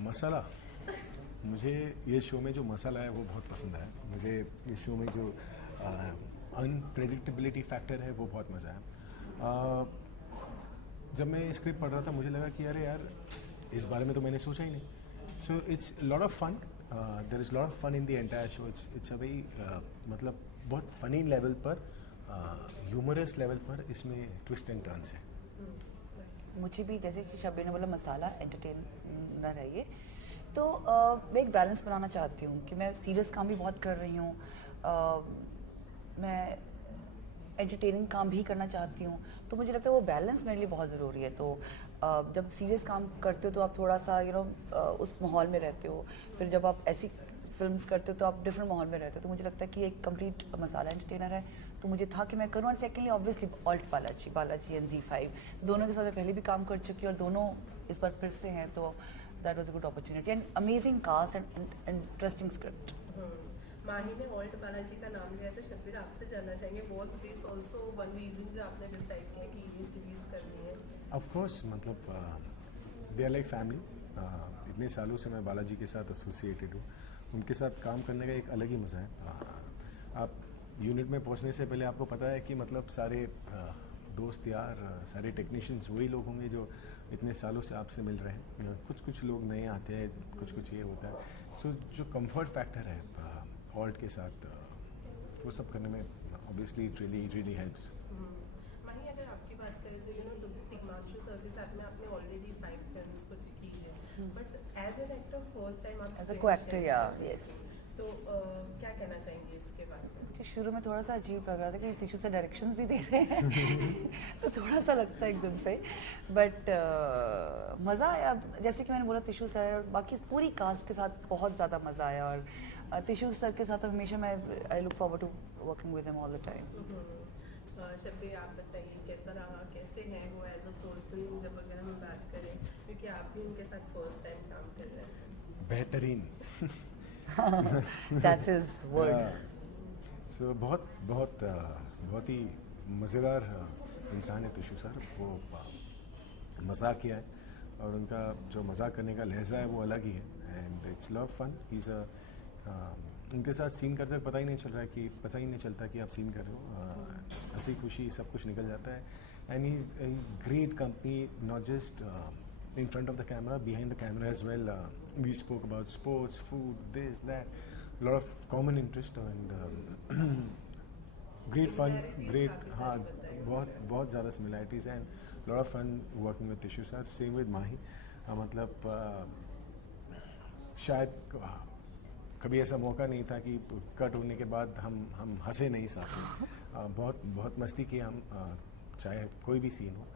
मसाला, मुझे ये शो में जो मसाला है वो बहुत पसंद आया। मुझे ये शो में जो अनप्रेडिक्टेबिलिटी फैक्टर है वो बहुत मज़ा आया। जब मैं स्क्रिप्ट पढ़ रहा था मुझे लगा कि अरे यार इस बारे में तो मैंने सोचा ही नहीं। So it's lot of fun, there is lot of fun in the entire show. It's a very मतलब बहुत फनी लेवल पर, ह्यूमरस लेवल पर इसमें ट्विस्ट एंड टर्न्स है। मुझे भी जैसे कि शब्बीर ने बोला मसाला एंटरटेनर है ये, तो मैं एक बैलेंस बनाना चाहती हूँ कि मैं सीरियस काम भी बहुत कर रही हूँ, मैं एंटरटेनिंग काम भी करना चाहती हूँ, तो मुझे लगता है वो बैलेंस मेरे लिए बहुत ज़रूरी है। तो जब सीरियस काम करते हो तो आप थोड़ा सा उस माहौल में रहते हो, फिर जब आप ऐसी फिल्म्स करते हो तो आप डिफरेंट माहौल में रहते हो। तो मुझे लगता है कि एक कंप्लीट मसाला एंटरटेनर है, तो मुझे था कि मैं करूँ। और secondly obviously alt Balaji and Z5 दोनों के साथ मैं पहले भी काम कर चुकी हूँ और दोनों इस बार फिर से हैं, तो that was a good opportunity and amazing cast and interesting script. Mahi ने ऑल्ट बालाजी का नाम लिया था, शब्बीर आपसे जानना चाहेंगे was this also one reason जो आपने डिसाइड किया कि ये सीरीज करनी है? ऑफ कोर्स, मतलब दे आर लाइक फैमिली। इतने सालों से मैं बालाजी के साथ एसोसिएटेड हूँ, उनके साथ काम करने का एक अलग ही मज़ा है। आप यूनिट में पहुँचने से पहले आपको पता है कि मतलब सारे दोस्त यार, सारे टेक्नीशियंस वही लोग होंगे जो इतने सालों से आपसे मिल रहे हैं। कुछ लोग नए आते हैं, कुछ ये होता है। सो जो कंफर्ट फैक्टर है ऑल्ट के साथ, वो सब करने में ऑब्वियसली इट रियली हेल्प्स। माही, अगर आपकी बात करें तो तिग्मांशु सर के साथ में आपने ऑलरेडी 5 फिल्म्स कुछ की है, but as an actor first time आप एज अ को-एक्टर, या यस, तो क्या कहना चाहेंगे इसके बारे में? मुझे शुरू में थोड़ा सा अजीब लग रहा था कि तिशु से डायरेक्शंस भी दे रहे हैं तो थोड़ा सा लगता है एकदम से, बट मज़ा आया। जैसे कि मैंने बोला, तिशु सर और बाकी पूरी कास्ट के साथ बहुत ज़्यादा मज़ा आया, और तिशु सर के साथ हमेशा मैं I look forward to working with him all the time. Shabbir, आप बताइए कैसा रहा, कैसे हैं वो एज अ पर्सन, जब अगर हम बात करें, क्योंकि आप भी उनके साथ फर्स्ट टाइम काम कर रहे हैं? बेहतरीन That's his word. सो बहुत ही मज़ेदार इंसान है तिशु सर। वो मजाक किया है और उनका जो मजाक करने का लहजा है वो अलग ही है, एंड इट्स लव फन। उनके साथ सीन करते वक्त पता ही नहीं चलता कि आप सीन कर रहे हो। हंसी खुशी सब कुछ निकल जाता है, and he is great company, not just in front of the camera, behind the camera as well. We spoke about sports, food, this, that, a lot of common interest and great fun, great, हाँ, बहुत ज़्यादा similarities and lot of fun working with Tishu sir. Same with Mahi. मतलब शायद कभी ऐसा मौका नहीं था कि कट होने के बाद हम हंसे नहीं साथ में। बहुत मस्ती की हम, चाहे कोई भी सीन हो।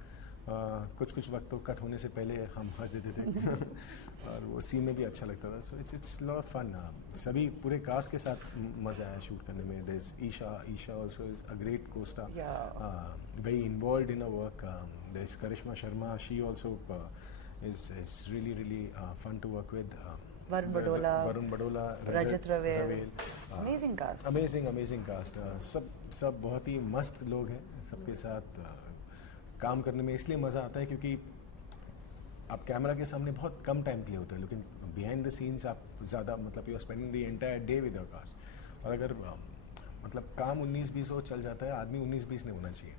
कुछ वक्त तो कट होने से पहले हम हंस देते थे और वो सीन में भी अच्छा लगता था। So it's lot of fun. सभी पूरे कास्ट के साथ मज़ा आया शूट करने में। There is Isha also is a great co-star, very involved in a work. There is Karishma Sharma, she also is really fun to work with. Varun Badola, Rajat Ravel, amazing cast. Amazing cast. सब बहुत ही मस्त लोग हैं। सबके साथ काम करने में इसलिए मज़ा आता है क्योंकि आप कैमरा के सामने बहुत कम टाइम के लिए होते हैं, लेकिन बिहाइंड द सीन्स आप ज़्यादा, मतलब you are spending the entire day with your cast. और अगर मतलब काम 19-20 हो चल जाता है, आदमी 19-20 नहीं होना चाहिए।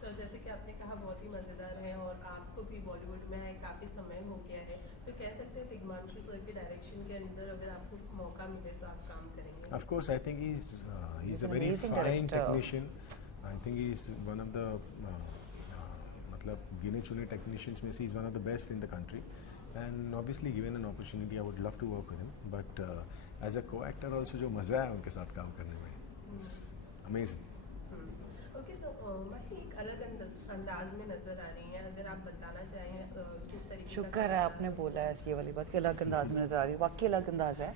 तो जैसे कि आपने कहा बहुत ही मज़ेदार है और आपको भी बॉलीवुड में है काफ़ी समय हो गया है, तो कह सकते हैं तिग्मांशु सर के डायरेक्शन के अंदर अगर आपको मौका मिले तो आप काम करेंगे? Of course, I think he is a very fine technician. I think he is one of the मतलब गिने चुने टेक्नीशियंस में से is one of the best in the country, and obviously given an opportunity I would love to work with him, but as a co-actor also जो मज़ा है उनके साथ काम करने में, अमेजिंग। ओके, सो माही एक अलग अंदाज में नज़र आ रही है, अगर आप बताना चाहें किस तरीके? शुक्र है आपने बोला है ये वाली बात कि अलग अंदाज में नज़र आ रही है। वाकई अलग अंदाज है,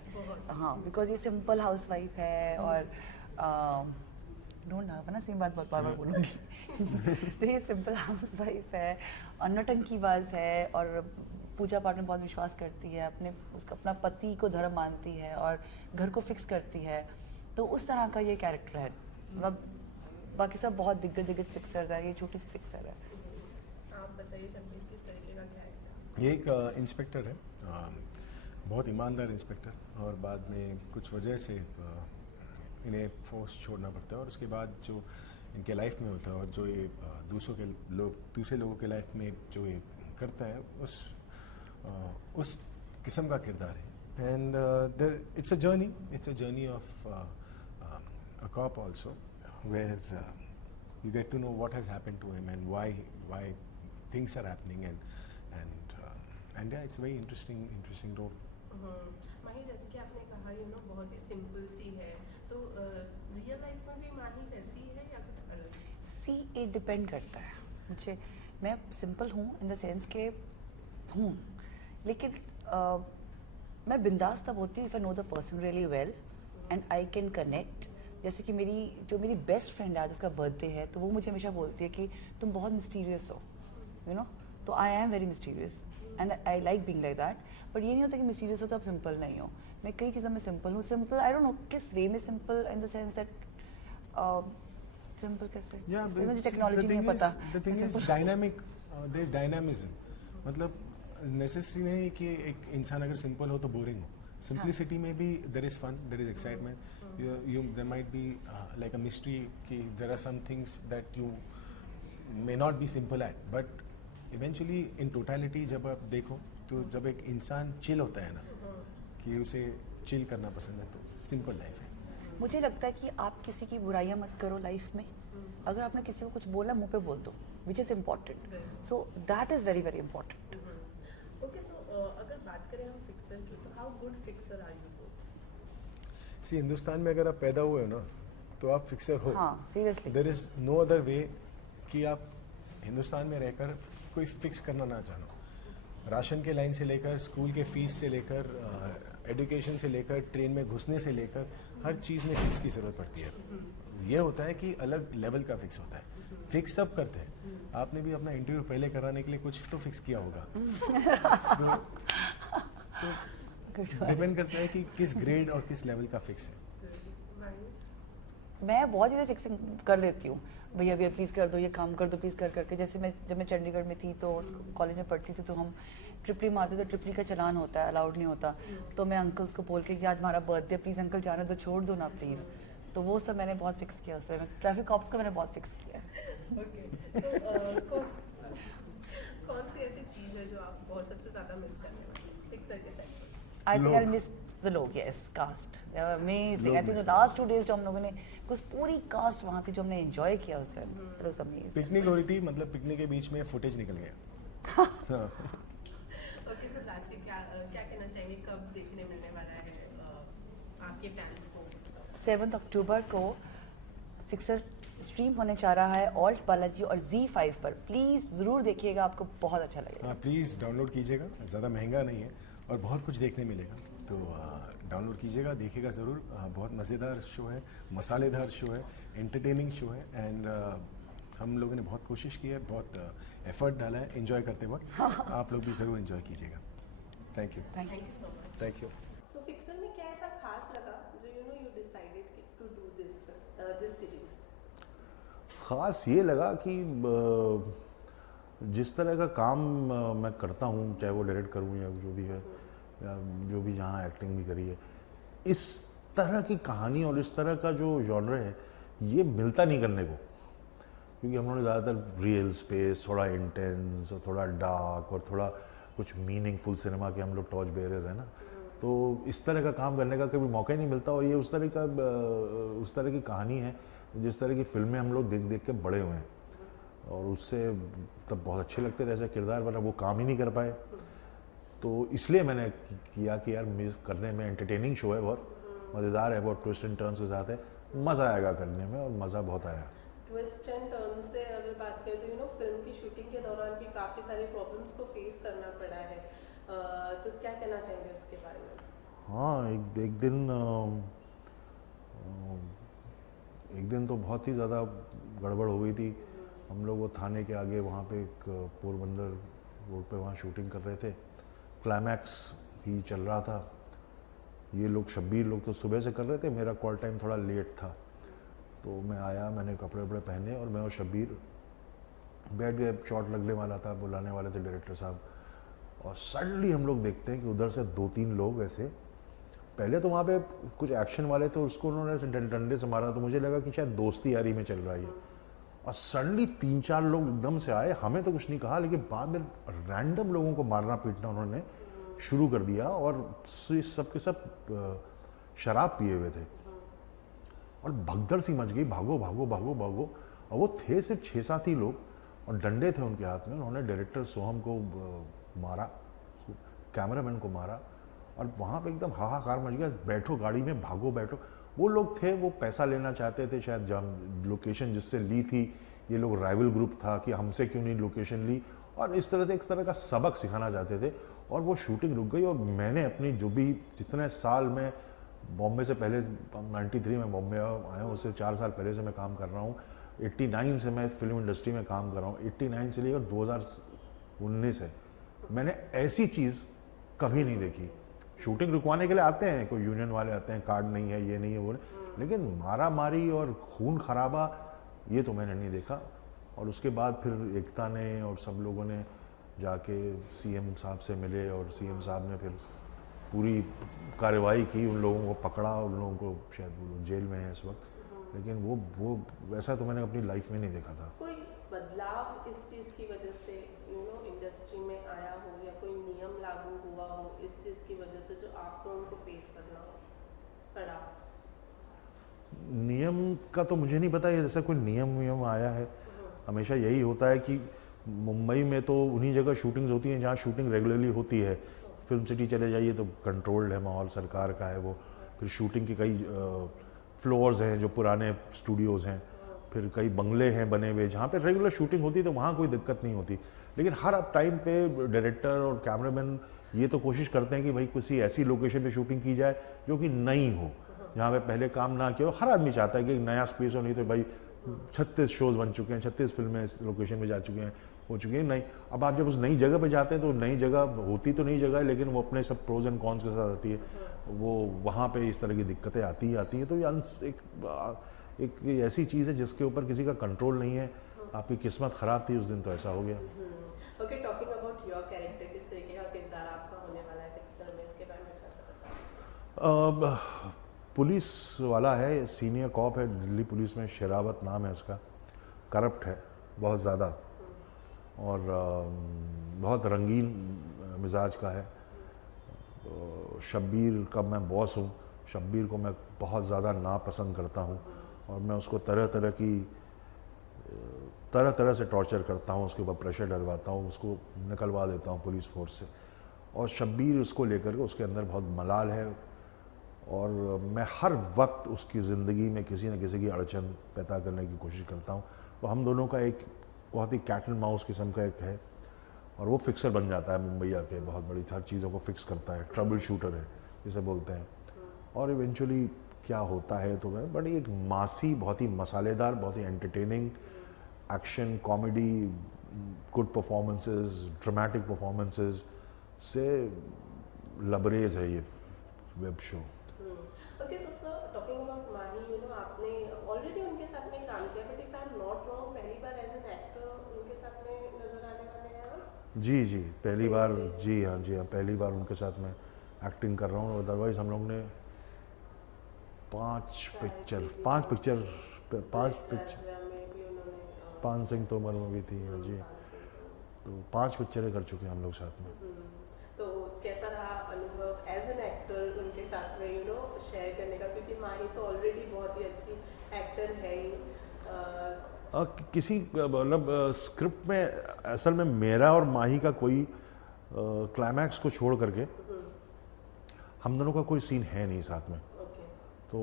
हाँ, बिकॉज ये सिंपल हाउसवाइफ है और डोंट ना अपना सेम बात बार बार बोलूँगी तो ये सिंपल हाउसवाइफ है, नौटंकीबाज है और पूजा पाठ में बहुत विश्वास करती है, अपना पति को धर्म मानती है और घर को फिक्स करती है। तो उस तरह का ये कैरेक्टर है। मतलब बाकी सब बहुत दिग्गज फिक्सर है, ये छोटी सी फिक्सर है। आप बताइए शब्बीर, किस तरीके का कैरेक्टर? ये एक इंस्पेक्टर है, बहुत ईमानदार इंस्पेक्टर, और बाद में कुछ वजह से इन्हें फोर्स छोड़ना पड़ता है, और उसके बाद जो इनके लाइफ में होता है और जो ये दूसरे लोगों के लाइफ में जो ये करता है, उस किस्म का किरदार है. And it's a journey of a cop also, where you get to know what has happened to him and why things are happening, and yeah, it's a very interesting role. माही, जैसे कि आपने कहा बहुत ही सिंपल सी है, तो real life में भी माही वैसी है या कुछ अलग? सी ए डिपेंड करता है. मैं सिंपल हूँ इन द सेंस के हूँ, लेकिन मैं बिंदास तब होती हूँ if I know the person really well and I can connect. जैसे कि मेरी बेस्ट फ्रेंड है, आज उसका बर्थडे है, तो वो मुझे हमेशा बोलती है कि तुम बहुत मिस्टीरियस हो, तो I am very mysterious and I like being like that. But ये नहीं होता कि मिस्टीरियस हो तो आप सिंपल नहीं हो. मैं कई चीज़ों में सिंपल हूँ. सिंपल आई डोंट नो किस वे में simple, in the sense that simple कैसे, मुझे टेक्नोलॉजी नहीं पता. The thing is dynamic, there is dynamism. मतलब नेसेसरी नहीं कि एक इंसान अगर सिंपल हो तो बोरिंग हो. Simplicity में भी there is fun, there is excitement. There might be like a mystery कि there are some things that you may not be simple at, but eventually in totality जब आप देखो तो जब एक इंसान चिल होता है ना, कि उसे चिल करना पसंद है, तो सिंपल लाइफ है. मुझे लगता है कि आप किसी की बुराइयां मत करो लाइफ में. अगर आपने किसी को कुछ बोला, मुंह पे बोल दो, which is important. So that is very very important. Okay, so अगर बात करें हम फिक्सर की, तो how good fixer are you both? See, Hindustan में अगर आप पैदा हुए हो ना, तो आप फिक्सर हो. हाँ, seriously. There is no other way कि आप हिंदुस्तान में रहकर कोई फिक्स करना ना जानो. राशन के लाइन से लेकर, स्कूल के फीस से लेकर, एजुकेशन से लेकर, ट्रेन में घुसने से लेकर, हर चीज़ में फिक्स की ज़रूरत पड़ती है. ये होता है कि अलग लेवल का फिक्स होता है. फिक्स सब करते हैं. आपने भी अपना इंटरव्यू पहले कराने के लिए कुछ तो फिक्स किया होगा. तो डिपेंड करता है कि किस ग्रेड और किस लेवल का फिक्स है. मैं बहुत चीज़ें फिक्सिंग कर लेती हूँ. भैया भैया प्लीज़ कर दो, ये काम कर दो प्लीज़ करके. जैसे जब मैं चंडीगढ़ में थी तो कॉलेज में पढ़ती थी, तो हम ट्रिपली मारते, तो ट्रिपली का चलान होता है, अलाउड नहीं होता. तो मैं अंकल्स को बोल के कि आज हमारा बर्थडे, प्लीज़ अंकल जाने दो, छोड़ दो ना प्लीज़. तो वो सब मैंने बहुत फिक्स किया. उसमें ट्रैफिक कॉप्स का मैंने बहुत फिक्स किया. ओके, सो कौन सी ऐसी चीज़ है जो आप बहुत सबसे ज़्यादा मिस करने वाले फिक्सर के साथ? I think I miss the लोग. Yes, cast amazing. I think the last 2 days जो हम लोगों ने, कुछ पूरी कास्ट वहाँ थी जो हमने एंजॉय किया उस दिन. It was amazing. पिकनिक हो रही थी, मतलब पिकनिक के बीच में फुटेज निकल गया. ओके, सो लास्टली क्या कहना चाहेंगे, कब देखने मिलने वाला है आपके फैंस को? 7 अक्टूबर को फिक्सर स्ट्रीम होने जा रहा है ऑल्ट बालाजी और Z5 पर. प्लीज़ ज़रूर देखिएगा, आपको बहुत अच्छा लगेगा. हाँ, प्लीज़ डाउनलोड कीजिएगा. ज़्यादा महंगा नहीं है और बहुत कुछ देखने मिलेगा. तो डाउनलोड कीजिएगा, देखिएगा ज़रूर. बहुत मज़ेदार शो है, मसालेदार शो है, एंटरटेनिंग शो है. एंड हम लोगों ने बहुत कोशिश की है, बहुत एफर्ट डाला है एंजॉय करते वक्त. आप लोग भी ज़रूर एंजॉय कीजिएगा. Thank you. Thank you so much. Thank you. So fixer में क्या ऐसा खास लगा जो you decided to do this series? ख़ास ये लगा कि जिस तरह का काम मैं करता हूँ, चाहे वो डायरेक्ट करूँ या जो भी है, या जो भी जहाँ एक्टिंग भी करी है, इस तरह की कहानी और इस तरह का जो जॉनर है, ये मिलता नहीं करने को. क्योंकि हम लोगों ने ज़्यादातर रियल स्पेस, थोड़ा इंटेंस और थोड़ा डार्क और थोड़ा कुछ मीनिंगफुल सिनेमा के हम लोग टॉर्च बेयरर्स हैं ना. तो इस तरह का काम करने का कभी मौका ही नहीं मिलता. और ये उस तरह की कहानी है, जिस तरह की फिल्में हम लोग देख देख के बड़े हुए हैं, और उससे तब बहुत अच्छे लगते रहे ऐसा किरदार, वरना वो काम ही नहीं कर पाए. तो इसलिए मैंने किया कि यार मिस करने में, एंटरटेनिंग शो है, बहुत मज़ेदार है, बहुत ट्विस्ट एंड टर्न्स के साथ है, मज़ा आएगा करने में, और मज़ा बहुत आया. ट्विस्ट एंड टर्न से अगर बात करें तो फिल्म की शूटिंग के दौरान भी काफ़ी सारे प्रॉब्लम्स को फेस करना पड़ा है, तो क्या कहना चाहेंगे उसके बारे में? हाँ, एक दिन तो बहुत ही ज़्यादा गड़बड़ हो गई थी. हम लोग वो थाने के आगे वहाँ पे एक पोरबंदर रोड पे वहाँ शूटिंग कर रहे थे. क्लाइमैक्स ही चल रहा था. ये लोग, शब्बीर लोग तो सुबह से कर रहे थे, मेरा कॉल टाइम थोड़ा लेट था. तो मैं आया, मैंने कपड़े वपड़े पहने और मैं और शब्बीर बैठ गए. शॉट लगने वाला था, बुलाने वाले थे डायरेक्टर साहब, और सडनली हम लोग देखते हैं कि उधर से 2-3 लोग ऐसे, पहले तो वहाँ पे कुछ एक्शन वाले थे, उसको उन्होंने डंडे से मारा तो मुझे लगा कि शायद दोस्ती यारी में चल रहा है, और सडनली 3-4 लोग एकदम से आए, हमें तो कुछ नहीं कहा, लेकिन बाद में रैंडम लोगों को मारना पीटना उन्होंने शुरू कर दिया, और सब के सब शराब पिए हुए थे, और भगदड़ सी मच गई, भागो भागो भागो भागो। और वो थे सिर्फ 6-7 ही लोग, और डंडे थे उनके हाथ में, उन्होंने डायरेक्टर सोहम को मारा, कैमरामैन को मारा, और वहाँ पे एकदम हाहाकार मच गया, बैठो गाड़ी में, भागो बैठो। वो लोग थे, वो पैसा लेना चाहते थे शायद, जब लोकेशन जिससे ली थी, ये लोग राइवल ग्रुप था कि हमसे क्यों नहीं लोकेशन ली, और इस तरह से एक तरह का सबक सिखाना चाहते थे, और वो शूटिंग रुक गई। और मैंने अपनी जो भी जितने साल में बॉम्बे से पहले 93 में बॉम्बे आया हूँ, उससे 4 साल पहले से मैं काम कर रहा हूँ, 89 से मैं फिल्म इंडस्ट्री में काम कर रहा हूँ, 89 से लेकर 2019 है, मैंने ऐसी चीज़ कभी नहीं देखी। शूटिंग रुकवाने के लिए आते हैं, कोई यूनियन वाले आते हैं, कार्ड नहीं है, ये नहीं है, वो नहीं, लेकिन मारा मारी और खून खराबा ये तो मैंने नहीं देखा। और उसके बाद फिर एकता ने और सब लोगों ने जाके सीएम साहब से मिले, और सीएम साहब ने फिर पूरी कार्रवाई की, उन लोगों को पकड़ा, उन लोगों को, शायद वो लोग जेल में हैं इस वक्त, लेकिन वो वैसा तो मैंने अपनी लाइफ में नहीं देखा था। कोई बदलाव इस चीज़ की वजह से इंडस्ट्री में आया हो, या कोई नियम लागू हुआ हो इस चीज़ की वजह से जो आप लोगों को फेस करना पड़ा? नियम का तो मुझे नहीं पता है, जैसा कोई नियम आया है, हमेशा यही होता है कि मुंबई में तो उन्हीं जगह शूटिंग्स होती हैं जहाँ शूटिंग रेगुलरली होती है। फिल्म सिटी चले जाइए तो कंट्रोल्ड है माहौल, सरकार का है वो। फिर शूटिंग के कई फ्लोर्स हैं जो पुराने स्टूडियोज़ हैं, फिर कई बंगले हैं बने हुए जहाँ पे रेगुलर शूटिंग होती है, तो वहाँ कोई दिक्कत नहीं होती। लेकिन हर टाइम पे डायरेक्टर और कैमरामैन ये तो कोशिश करते हैं कि भाई किसी ऐसी लोकेशन पे शूटिंग की जाए जो कि नई हो, जहाँ पे पहले काम ना किया हो। हर आदमी चाहता है कि एक नया स्पेस हो, नहीं तो भाई 36 शोज़ बन चुके हैं, 36 फिल्में इस लोकेशन में जा चुके हैं, हो चुकी है नहीं। अब आप जब उस नई जगह पे जाते हैं तो नई जगह होती तो नई जगह है, लेकिन वो अपने सब प्रोज एंड कॉन्स के साथ आती है, वो वहाँ पे इस तरह की दिक्कतें आती ही आती हैं। तो ये एक ऐसी चीज़ है जिसके ऊपर किसी का कंट्रोल नहीं है। आपकी किस्मत ख़राब थी उस दिन, तो ऐसा हो गया। Okay, talking about your character, किस तरीके का किरदार आपका होने वाला है पिक्चर में, इसके बारे में कैसा बताओ? पुलिस वाला है, सीनियर कॉप है दिल्ली पुलिस में, शेरावत नाम है उसका, करप्ट है बहुत ज़्यादा, और बहुत रंगीन मिजाज का है। तो शब्बीर का मैं बॉस हूँ, शब्बीर को मैं बहुत ज़्यादा नापसंद करता हूँ, और मैं उसको तरह तरह से टॉर्चर करता हूँ, उसके ऊपर प्रेशर डलवाता हूँ, उसको निकलवा देता हूँ पुलिस फोर्स से। और शब्बीर उसको लेकर के, उसके अंदर बहुत मलाल है, और मैं हर वक्त उसकी ज़िंदगी में किसी न किसी की अड़चन पैदा करने की कोशिश करता हूँ। तो हम दोनों का एक बहुत ही कैट एंड माउस किस्म का एक है, और वो फिक्सर बन जाता है मुंबई आके, बहुत बड़ी हर चीज़ों को फिक्स करता है, ट्रबल शूटर है जिसे बोलते हैं। और इवेंचुअली क्या होता है तो मैं बड़ी एक मासी, बहुत ही मसालेदार, बहुत ही entertaining action comedy, good performances, dramatic performances से लबरेज है ये web show. Okay sir, talking about Mahi, आपने ऑलरेडी उनके साथ में काम किया, but if I am not wrong पहली बार एज एन एक्टर उनके साथ में नजर आने वाले हैं आप? जी पहली बार, जी हाँ पहली बार उनके साथ मैं एक्टिंग कर रहा हूँ। अदरवाइज हम लोग ने 5 पिक्चर पान सिंह तोमर में भी थी, हाँ जी, तो 5 पिक्चरें कर चुके हैं हम लोग साथ में। तो कैसा रहा अनुभव एज एन एक्टर उनके साथ में शेयर करने का, क्योंकि माही तो ऑलरेडी बहुत ही अच्छी एक्टर है ही। किसी मतलब स्क्रिप्ट में असल में मेरा और माही का कोई क्लाइमैक्स को छोड़ करके हम दोनों का कोई सीन है नहीं साथ में। तो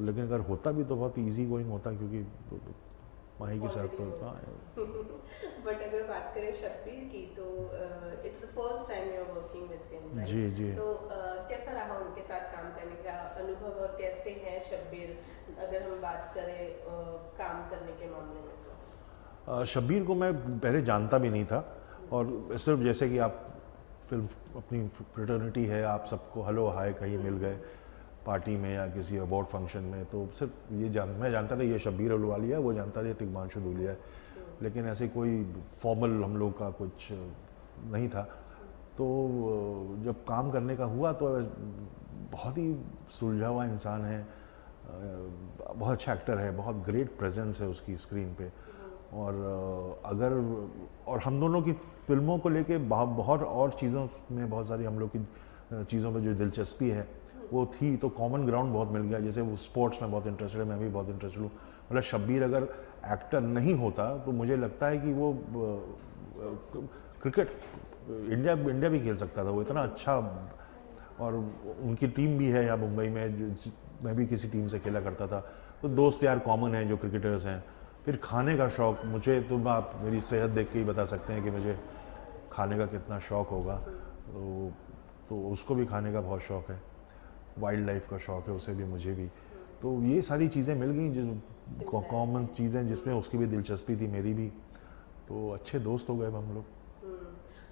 लेकिन अगर होता भी तो बहुत इजी गोइंग होता, क्योंकि माही के साथ तो बट अगर बात करें शब्बीर की, तो it's the first time you are working with him, right? जी तो कैसा रहा उनके साथ काम करने का अनुभव, और कैसे हैं शब्बीर अगर हम बात करें काम करने के मामले में? तो शब्बीर को मैं पहले जानता भी नहीं था, और सिर्फ जैसे कि आप फिल्म अपनी फ्रेटर्निटी है, आप सबको हेलो हाय कहीं मिल गए पार्टी में या किसी अवार्ड फंक्शन में, तो सिर्फ मैं जानता था ये शब्बीर अहलूवालिया है, वो जानता था ये तिग्मांशु धूलिया है, लेकिन ऐसे कोई फॉर्मल हम लोग का कुछ नहीं था। तो जब काम करने का हुआ तो बहुत ही सुलझा हुआ इंसान है, बहुत अच्छा एक्टर है, बहुत ग्रेट प्रेजेंस है उसकी स्क्रीन पे। और और हम दोनों की फिल्मों को लेके बहुत और चीज़ों में, बहुत सारी हम लोग की चीज़ों में जो दिलचस्पी है वो थी, तो कॉमन ग्राउंड बहुत मिल गया। जैसे वो स्पोर्ट्स में बहुत इंटरेस्टेड है, मैं भी बहुत इंटरेस्टेड हूँ। मतलब शब्बीर अगर एक्टर नहीं होता तो मुझे लगता है कि वो क्रिकेट इंडिया भी खेल सकता था, वो इतना अच्छा। और उनकी टीम भी है यहाँ मुंबई में, मैं भी किसी टीम से खेला करता था, तो दोस्त यार कॉमन हैं जो क्रिकेटर्स हैं। फिर खाने का शौक़, मुझे तो आप मेरी सेहत देख के ही बता सकते हैं कि मुझे खाने का कितना शौक़ होगा। तो उसको भी खाने का बहुत शौक़ है, वाइल्ड लाइफ का शौक़ है उसे भी, मुझे भी। तो ये सारी चीज़ें मिल गई जो कॉमन चीज़ें, जिसमें उसकी भी दिलचस्पी थी, मेरी भी, तो अच्छे दोस्त हो गए हम लोग।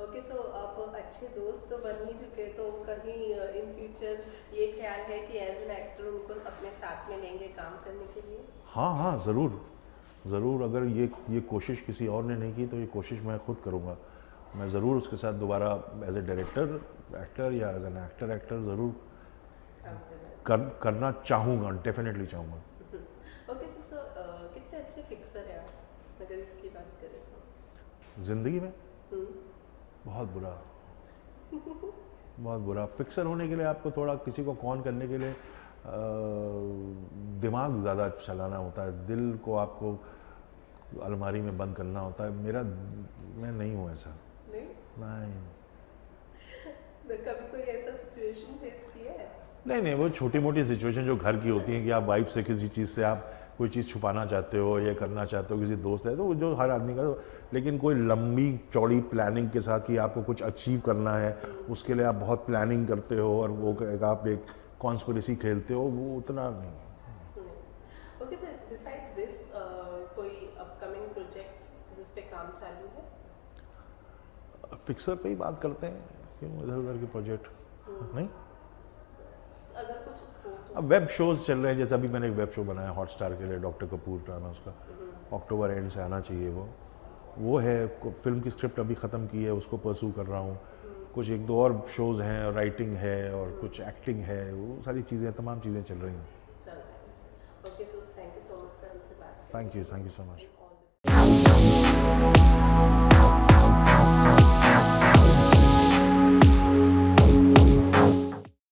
ओके, सो आप अच्छे दोस्त तो बन ही चुके, तो कहीं इन फ्यूचर ये ख्याल है कि एज एन एक्टर उनको अपने साथ में लेंगे काम करने के लिए? हाँ, ज़रूर। अगर ये कोशिश किसी और ने नहीं की तो ये कोशिश मैं खुद करूँगा। मैं ज़रूर उसके साथ दोबारा एज ए डायरेक्टर, एक्टर या एज एन एक्टर ज़रूर करना चाहूँगा, डेफिनेटली चाहूँगा। ओके सर, कितने अच्छे फिक्सर हैं आप, अगर इसकी बात करें तो? ज़िंदगी में बहुत बुरा। फिक्सर होने के लिए आपको थोड़ा किसी को कॉन करने के लिए दिमाग ज़्यादा चलाना होता है, दिल को आपको अलमारी में बंद करना होता है। मैं नहीं हूँ ऐसा। नहीं। तो कभी कोई ऐसा सिचुएशन फेस किया है? नहीं, वो छोटी मोटी सिचुएशन जो घर की होती हैं कि आप वाइफ से किसी चीज़ से आप कोई चीज़ छुपाना चाहते हो या करना चाहते हो, किसी दोस्त है, तो वो जो हर आदमी का। लेकिन कोई लंबी चौड़ी प्लानिंग के साथ कि आपको कुछ अचीव करना है, उसके लिए आप बहुत प्लानिंग करते हो और वो आप एक कॉन्स्पिरेसी खेलते हो, वो उतना नहीं। ओके सर, बिसाइड्स दिस कोई अपकमिंग प्रोजेक्ट्स जिस पे काम चालू है? फिक्सर पे ही बात करते हैं, क्यों इधर के प्रोजेक्ट नहीं। अगर कुछ हो तो? अब वेब शोज़ चल रहे हैं, जैसे अभी मैंने एक वेब शो बनाया हॉटस्टार के लिए, डॉक्टर कपूर नाम है उसका, अक्टूबर एंड से आना चाहिए वो है। फिल्म की स्क्रिप्ट अभी ख़त्म की है, उसको परसू कर रहा हूँ। कुछ एक दो और शोज़ हैं, राइटिंग है और कुछ एक्टिंग है, वो सारी चीज़ें, तमाम चीज़ें चल रही हैं। Okay sir, thank you so much sir, हमसे बात थैंक यू सो मच। करने के लिए।